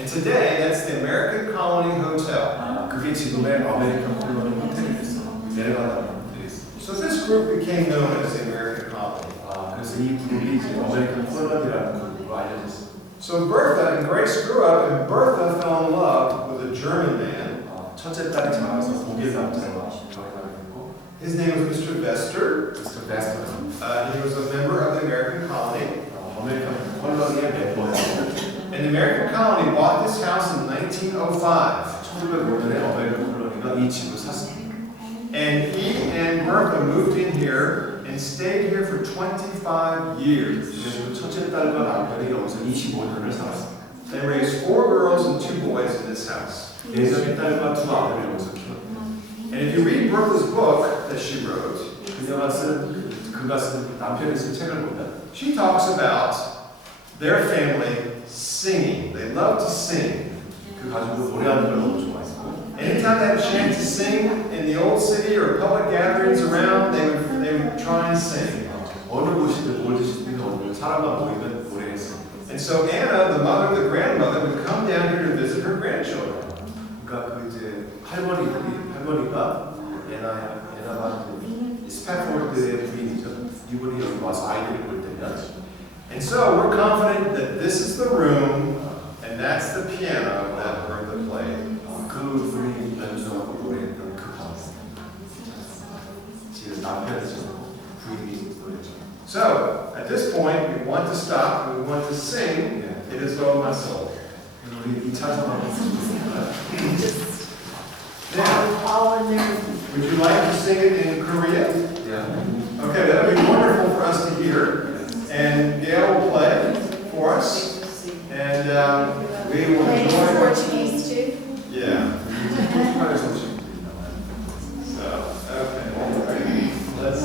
And today, that's the American Colony Hotel. 그게 지금의 아메리칸 콜로니 호텔이 됐어. 내려가다 호텔이 있어. So this group became known as the American Colony. 그래서 이 그룹이 이제 아메리칸 콜로니라는 그룹으로 알려졌어. So Bertha and Grace grew up, and Bertha fell in love with a German man. 첫째 딸이 자라서 독일 남자와 결혼하게 됐고. His name was Mr. Vester. Mr. Vester. He was a member of the American Colony. 아메리칸 콜로니의 멤버였어요. And the American Colony bought this house in 1905. 1905년에 아메리칸 콜로니가 이 집을 샀습니다. And he and Bertha moved in here and stayed here for 25 years. 그래서 첫째 딸과 남편이 여기서 25년을 살았습니다. They raised 4 girls and 2 boys in this house. 4명의 딸과 2 아들을 여기서 키웠습니다. And if you read Bertha's book that she wrote, 그가 쓴 남편이 쓴 책을 보면 she talks about their family singing. They love to sing. 그 가족은 노래하는 걸 너무 좋아했고. Anytime they had a chance to sing in the old city or public gatherings around, they would try and sing. 어느 곳이든 올드시티든 어느 사람만 모이면 노래했습니다. And so Anna, the mother, the grandmother, would come down here to visit her grandchildren. 그러니까 그 이제 할머니가 애나가 스패포드의 부인이죠. 이분이 여기 와서 아이들을 볼 때면. And so we're confident that this is the room and that's the piano that Bertha played. 그 분이 연주하고 노래했던 그 방. 지금 남편이 부인이 노래죠. So at this point, we want to stop. We want to sing. It is well my soul. 우리 이 찬송을 Now, would you like to sing it in Korean? Yeah. Okay, that would be wonderful for us to hear. And Gail will play for us. And we will enjoy. Portuguese too? Yeah. So, okay. All right. Let's.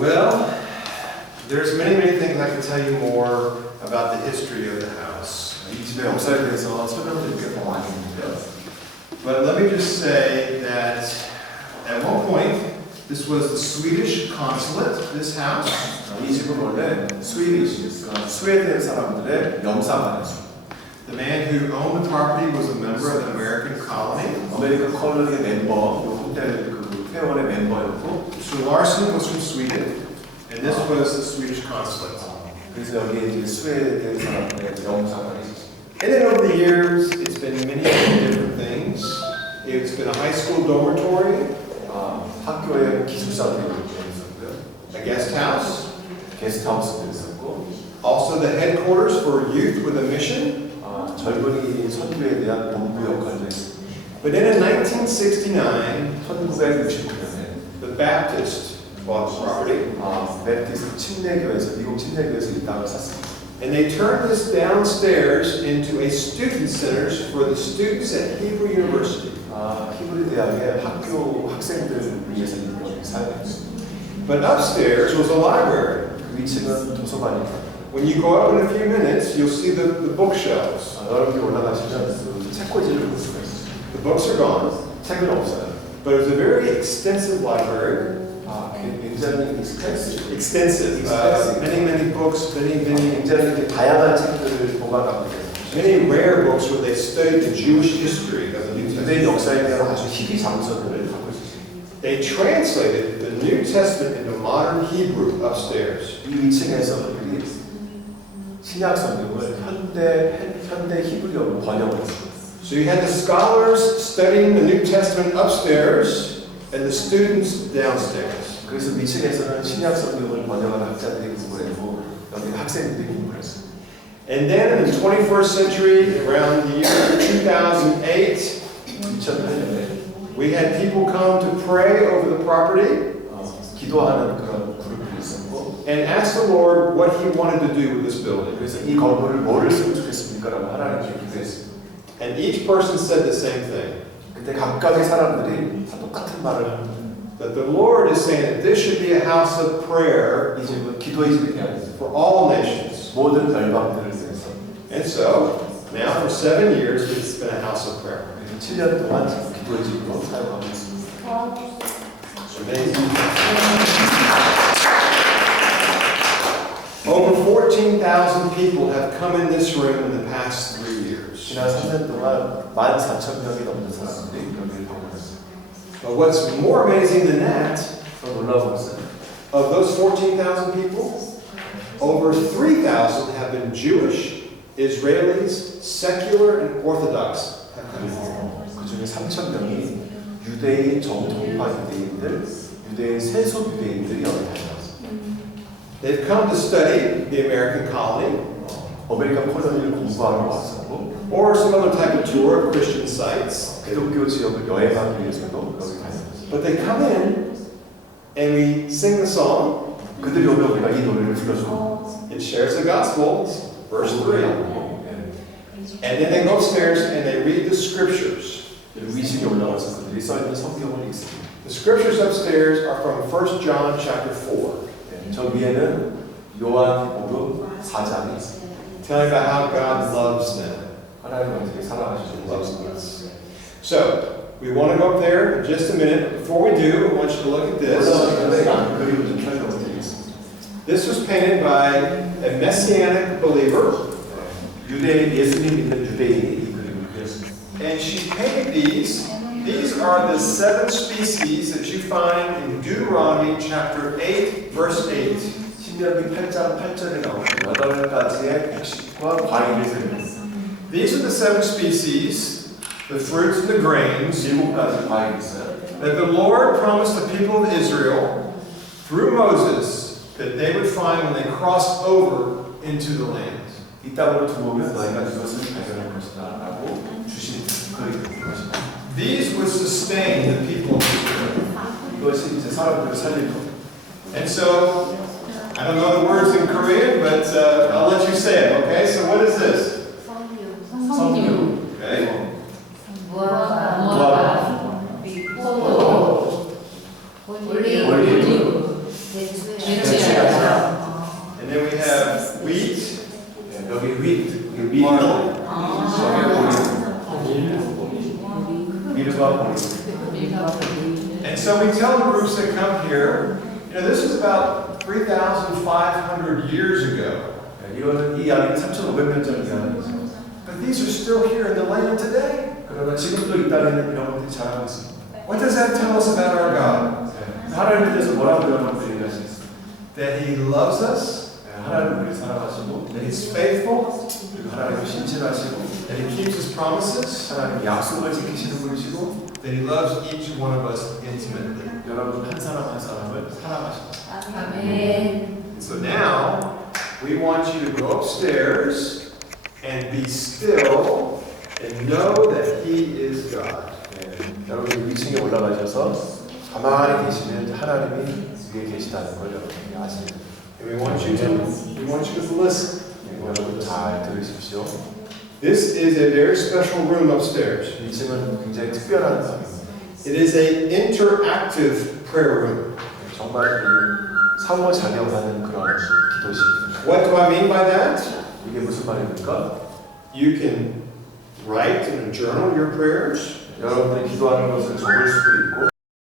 Well, there's many things I can tell you more about the history of the house. 이 집의 역사에 대해서 설명드릴 게 더 많이 있는데요. But let me just say that at one point, this was the Swedish consulate, this house. 이 집은 원래 스웨덴 사람들의 영사관이었습니다. The man who owned the property was a member of the American colony. 아메리칸 콜로니의 멤버, 호텔 그 회원의 멤버였고, So Larson was from Sweden, and this was the Swedish consulate. 그래서 여기에 이제 스웨덴 사람들의 영사관이 있었습니다. And then over the years, it's been many different things. It's been a high school dormitory, 학교에 기숙사들이 있었고요, a guest house, 게스트하우스도 있었고, also the headquarters for youth with a mission. 젊은이 선교에 대한 본부 역할도 했습니다. But then in 1969, 1969년에 the Baptist bought the property, 베티스트 침례교회에서 미국 침례교회에서 이 땅을 샀습니다. and they turned this downstairs into a student center for the students at Hebrew University. 히브리 대학의 학교 학생들을 위해서 여기 사용했습니다. But upstairs was a library. 그 위층은 도서관입니다. When you go up in a few minutes, you'll see the bookshelves. 여러분이 올라가시면 그 책꽂이를 볼 수가 있어요. The books are gone, 책은 없어요. but it was a very extensive library. 굉장히 extensive. Many books, 굉장히 다양한 책들을 보관하고 있어요. many rare books where they studied the Jewish history of the New 유대인 Testament. 역사에 대한 아주 희귀장서들을 갖고 있습니다. They translated the New Testament into modern Hebrew upstairs. 이 2층에서 그들이 신약 성경을 현대 히브리어로 번역을 했습니다. So you had the scholars studying the New Testament upstairs and the students downstairs. 그래서 위층에서는 신약 성경을 번역하는 학자들이 공부했고 여기 학생들이 공부했습니다. And then in the 21st century, around the year 2008, 2008년에 we had people come to pray over the property 기도하는 그런 그룹이 있었고, and ask the Lord what He wanted to do with this building. 그래서 이 건물을 뭐를 쓰면 좋겠습니까라고 하나님께 기도했습니다. And each person said the same thing. 그때 각각의 사람들이 다 똑같은 말을 합니다. That the Lord is saying that this should be a house of prayer 이 집은 기도의 집이 되어야 됩니다. for all nations. 모든 열방들을 위해서. And so, now for 7 years, it's been a house of prayer. 7년 동안 기도의 집으로 사용하고 있습니다. Over 14,000 people have come in this room in the past 3 years. 지난 3년 동안 14,000명이 넘는 사람들이 여기를 방문했습니다. But what's more amazing than that, 더 놀라운 것은 of those 14,000 people, over 3,000 have been Jewish, Israelis, secular, and Orthodox have come in. 그 중에 3,000명이 유대인 정통파 유대인들, 유대인 세속 유대인들이 여기 다녀왔습니다. They've come to study the American colony, 아메리칸 콜로니를 공부하러 왔었고, or some other type of tour of Christian sites. 기독교 지역을 여행하기 위해서도 여기 다녔습니다. But they come in and we sing the song. 그들이 오면 우리가 이 노래를 불러줍니다. It shares the gospel, verse 3. And then they go upstairs and they read the scriptures. 위층에 올라가서 그들이 써있는 성경을 읽습니다. The scriptures upstairs are from 1 John chapter 4. 저 위에는 요한복음 4장이 있습니다. Telling about how God loves them. 하나님은 어떻게 사랑하시고 Loves us. So, we want to go up there in just a minute. Before we do, I want you to look at this. 그림을 좀 설명을 드리겠습니다. This was painted by a Messianic believer. 유대인 예수님 믿는 유대인이 이 그림을 그렸습니다. And she painted these. These are the 7 species that you find in Deuteronomy chapter 8, verse 8. 신명기 8장 8절에 나오는 8가지의 곡식과 과일을 그립니다. These are the 7 species, the fruits and the grains, 7가지 과일이 있어요. that the Lord promised the people of Israel through Moses that they would find when they crossed over into the land. 이 땅으로 들어오면 너희가 이것을 발견할 것이다 라고 주신 그것입니다. These would sustain the people of Israel. 이것이 이제 사람들을 살릴 겁니다. And so, I don't know the words in Korean, but I'll let you say it, okay? So what is this? 성류, Okay. 무화과, 포도, 올리브, And then we have wheat. 여기 윗, 여기 밀과 보리. And so we tell the groups that come here, this is about 3,500 years ago. 이거는 이 이야기는 3,500년 전 이야기죠. But these are still here in the land today. 그러나 지금도 이 땅에 있는 병원들이 자라고 있습니다. What does that tell us about our God? 하나님에 대해서 뭐라고 여러분들이 얘기하시겠어요? That He loves us, 하나님은 우리를 사랑하시고, that He's faithful, 그리고 하나님은 신실하시고, that He keeps His promises, 하나님은 약속을 지키시는 분이시고, that He loves each one of us intimately. 여러분 한 사람 한 사람을 사랑하십니다. 아멘. So now we want you to go upstairs and be still and know that He is God. 여러분이 위층에 올라가셔서 가만히 계시면 하나님이 위에 계시다는 걸 여러분이 아십니다. And we want you to listen. 여러분 잘 들으십시오. This is a very special room upstairs. 2층은 굉장히 특별한 방입니다. It is an interactive prayer room. 정말 상호작용하는 그런 기도실입니다. What do I mean by that? 이게 무슨 말입니까? You can write in a journal your prayers. 여러분들이 기도하는 것을 적을 수도 있고